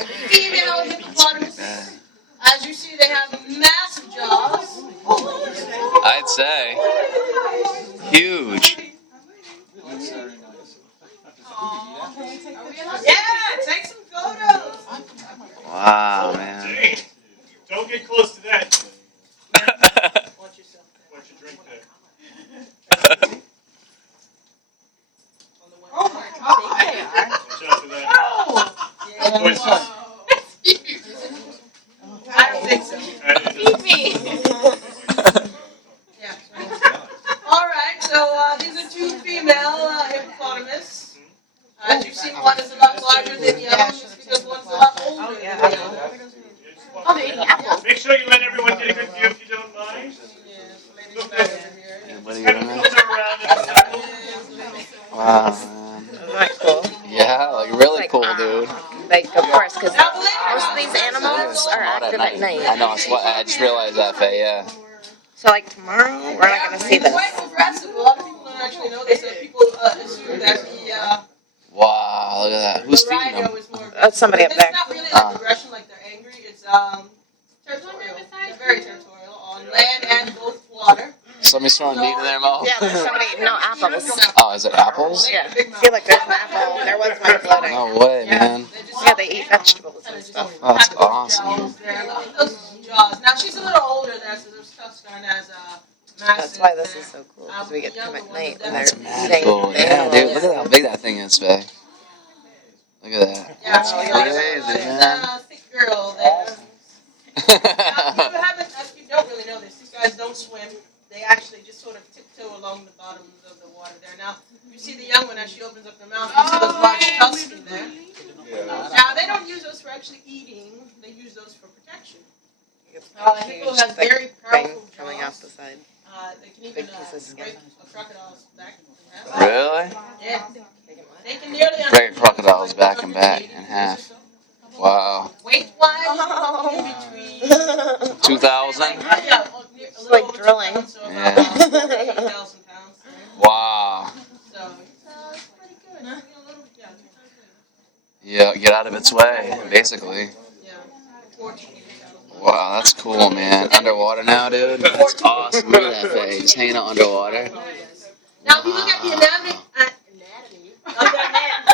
Female hippopotamus. As you see, they have massive jaws. I'd say. Huge. Yeah, take some photos. Wow, man. Hey, don't get close to that. Watch yourself. Watch your drink there. Oh my God. They are. Watch out for that. Yeah. Boys, I don't think so. Yeah. All right. So these are two female hippopotamus. As you see, one is a lot larger than the other, just because one's a lot older than the other. Oh, they're eating apples. make sure you let everyone get a good view if you don't mind. Lady's back over here. What are you Kind of doing? filter around in the circle. Wow, man. Isn't that cool? Yeah, like really cool, dude. Like, of course, because most of these animals are Not active at night. I know, I just realized that, Faye, yeah. So, like, tomorrow, we're not going to see It's this. quite aggressive. A lot of people don't actually know this. People assume that the Wow, look at that. Who's feeding rhino them? is more. That's somebody up It's there. not really like aggression, like they're angry. It's territorial. They're very territorial on land and both water. Somebody's throwing meat in their mouth? Yeah, there's somebody, no, apples. Oh, is it apples? Yeah, I feel like there's an apple. There was one floating. No way, man. Yeah, they eat vegetables and stuff. Oh, that's awesome. Those jaws. Now she's a little older there, so those tusks aren't as massive. That's why this is so cool, because we get to come at night when they're That's mad eating cool. the Yeah, animals. dude, look at how big that thing is, Faye. Look at that. Yeah, That's she's crazy, a man. thick girl there. Now, you don't really know this. These guys don't swim. They actually just sort of tiptoe along the bottoms of the water there. Now, you see the young one as she opens up her mouth. You see those large tusks in there. Now, they don't use those for actually eating. They use those for protection. Hippo has very powerful coming jaws. off the side. They can even Big piece of skin. break a crocodile's back in half. Really? Yeah. They can nearly Break a crocodile's back and back in half. Wow. Weight-wise, between 2,000? yeah, a little like over drilling. 2,000, so about Yeah. 8,000 pounds. Wow. So it's pretty good. Yeah, get out of its way, basically. Yeah. 14,000. Wow, that's cool, man. Underwater now, dude? That's awesome. Look at that, Faye. Just hanging out underwater. Now, if you look at the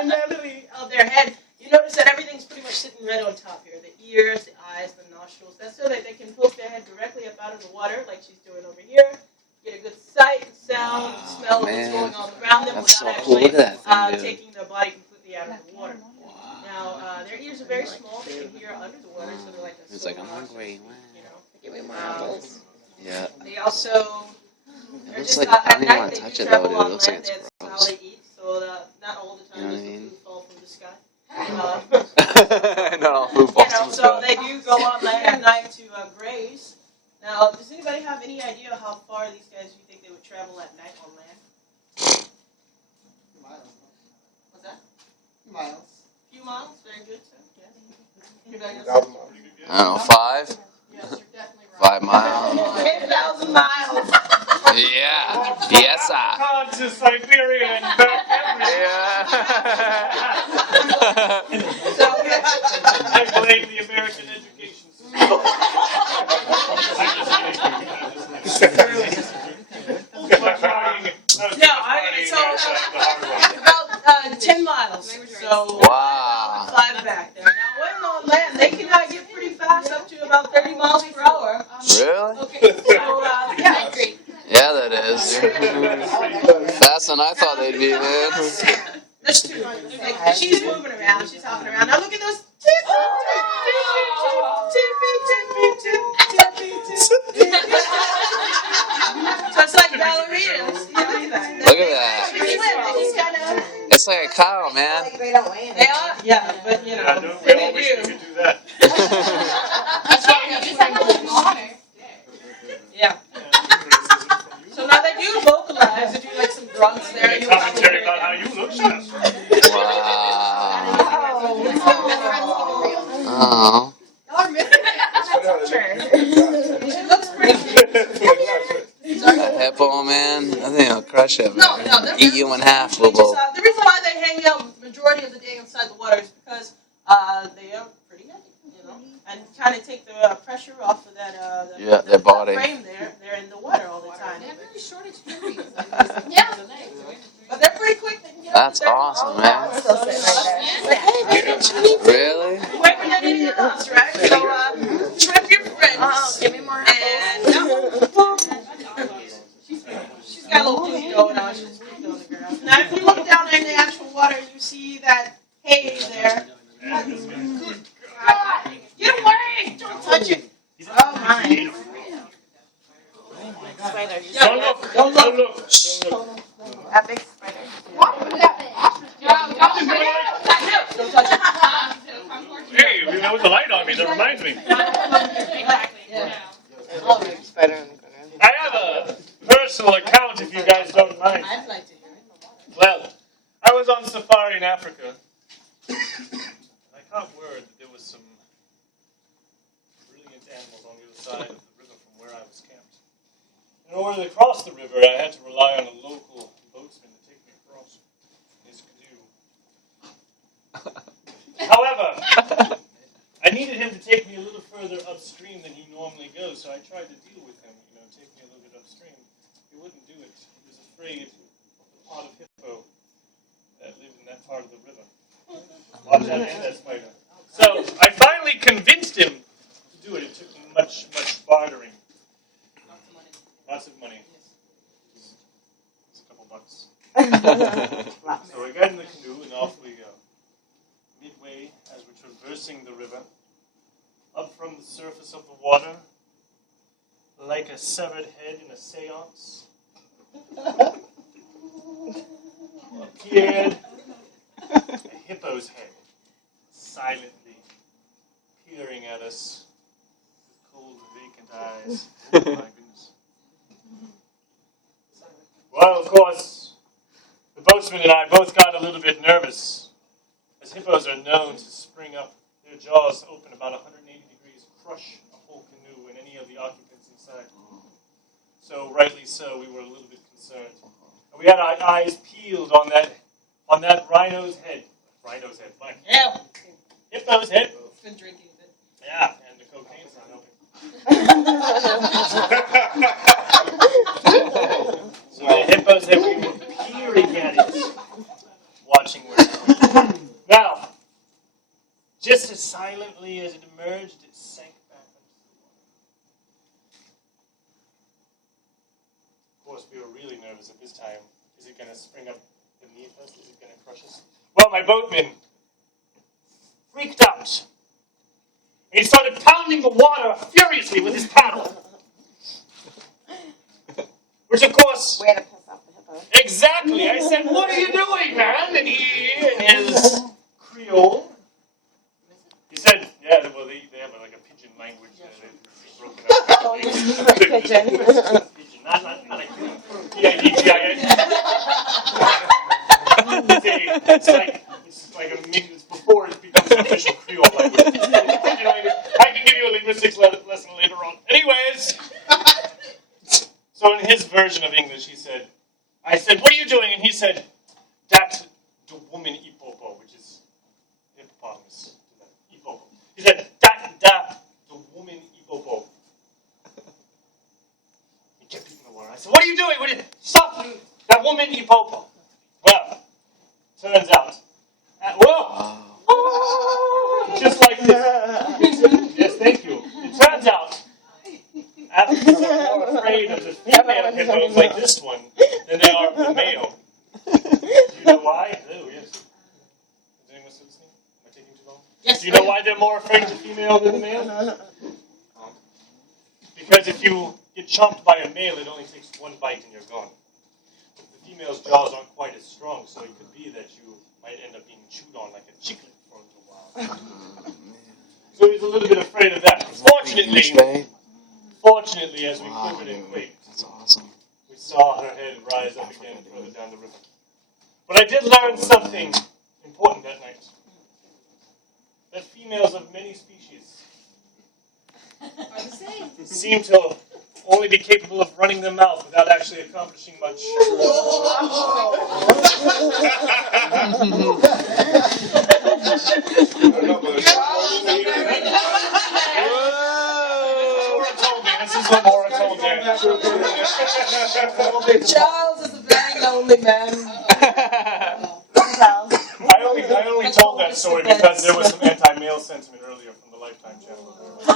anatomy of their head, you notice that everything's pretty much sitting right on top here. The ears, the eyes, the nostrils. That's so that they can poke their head directly up out of the water, like she's doing over here. Get a good sight and sound and smell of what's going on around them That's without so cool. Look actually at that thing, dude. taking their body completely out of the water. Now, their ears are very small. They can hear under the water, so they're like a It's like, I'm sonar hungry. system, you know. Give me more apples. Yeah. They also. It looks like, I don't even want to touch it, though, dude. It looks like it's That's how gross. they eat, so not all the time You know what I does the mean? food fall from the sky. Not all food falls from the So sky. they do go on land at night to graze. Now, does anybody have any idea how far these guys you think they would travel at night on land? What's that? Miles. A few miles? Very good, sir. Yes. Anybody else? 1,000 miles. I don't know, 5? Yes, you're definitely right. 5 miles. 10,000 miles. Yeah. Yes, sir. On to Siberia and back So, I blame the American education system. about 10 miles. So Wow. 5 back there. Now, when on land, they can get pretty fast, up to about 30 miles per hour. Really? Okay, so yeah. Yeah, that is. Faster than I thought they'd be, man. There's 2. She's moving around. She's hopping around. Now look at those So it's like ballerinas. Yeah, look at that. Look at that. It's like a cow, man. They are, yeah, but you know, We they all wish we do. could do that. That's why we have swimming pools. Yeah. So now they do vocalize. They do like some grunts there. You Commentary about how you look, Chef. Wow. Oh. She looks pretty That hippo, man. I think I'll crush it, No, man. no, they're Eat you in half, They just, Bobo. the reason why they hang out majority of the day inside the water is because they are kind of take the pressure off of that their body. frame there. They're in the water all the time. They have very short extremities. Yeah. But they're pretty quick. They can get That's up there. awesome, man. Still sitting right there. Really? Quicker than any of us, right? So, trip your friends. Give me more And she's got a little doozy going on. She's doing the girl. Now, if you look down in the actual water, you see that hay there. Good God. Get away! Don't touch it. Oh, my. Spider. Don't look. Don't look. Don't look. That big spider. Don't touch it. Hey, there was a light on me. That reminds me. Spider in the corner. I have a personal account, if you guys don't mind. I'd like to hear it. Well, I was on safari in Africa. I caught word that there was some brilliant animals on the other side of the river from where I was camped. In order to cross the river, I had to rely on a local boatsman to take me across his canoe. However, I needed him to take me a little further upstream than he normally goes, so I tried to deal with him, take me a little bit upstream. He wouldn't do it. He was afraid of the pot of hippo that lived in that part of the river. Watch out, and that spider. So I finally convinced him to do it. It took much bartering. Lots of money. It's a couple bucks. So we got in the canoe and off we go. Midway, as we're traversing the river, up from the surface of the water, like a severed head in a seance, appeared a hippo's head, silently peering at us with cold, vacant eyes. Oh my goodness. Well, of course, the boatsman and I both got a little bit nervous, as hippos are known to spring up, their jaws open about 180 degrees, crush a whole canoe and any of the occupants inside. So, rightly so, we were a little bit concerned. And we had our eyes peeled on that rhino's head. Rhino's head, fine. Yeah. Hippo's head. Been drinking a bit. Yeah, and the cocaine's not helping. So the hippo's head, we were peering at it, watching where it went. Now, just as silently as it emerged, it sank back into the water. Of course, we were really nervous at this time. Is it going to spring up beneath us? Is it going to crush us? Well, my boatman freaked out. And he started pounding the water furiously with his paddle. Which, of course... Way to piss off the hippo. Exactly. I said, "What are you doing, man?" And he, in his Creole, he said, "Yeah, well, they have like a pidgin language. They've broken up. Oh, pigeon. Pidgin, not a P-I-D-G-I-N. It's like a it's before it becomes an official Creole language. I can give you a linguistics lesson later on. Anyways, so in his version of English, he said, I said, "What are you doing?" And he said, "That's the woman hippopo," which is hippopotamus. Hippopo. He said, "That the woman hippopo." He kept eating the water. I said, "What are you doing? Stop that woman hippopo." Well, turns out, just like this. Yes, thank you. It turns out, Africans are more afraid of the female hippos like this one than they are of the male. Do you know why? Oh, yes. Is anyone still listening? Am I taking too long? Yes. Do you know why they're more afraid of the female than the male? Because if you get chomped by a male, it only takes one bite and you're gone. The female's jaws aren't quite as strong, so it could be that you might end up being chewed on like a chicklet for a little while. So he's a little bit afraid of that. Fortunately, as we quivered and quaked, That's awesome. we saw her head rise up again further down the river. But I did learn something important that night. That females of many species seem to only be capable of running their mouth without actually accomplishing much. the more I told Janet. Charles is a very lonely man. I only told that story because there was some anti-male sentiment earlier from the Lifetime channel.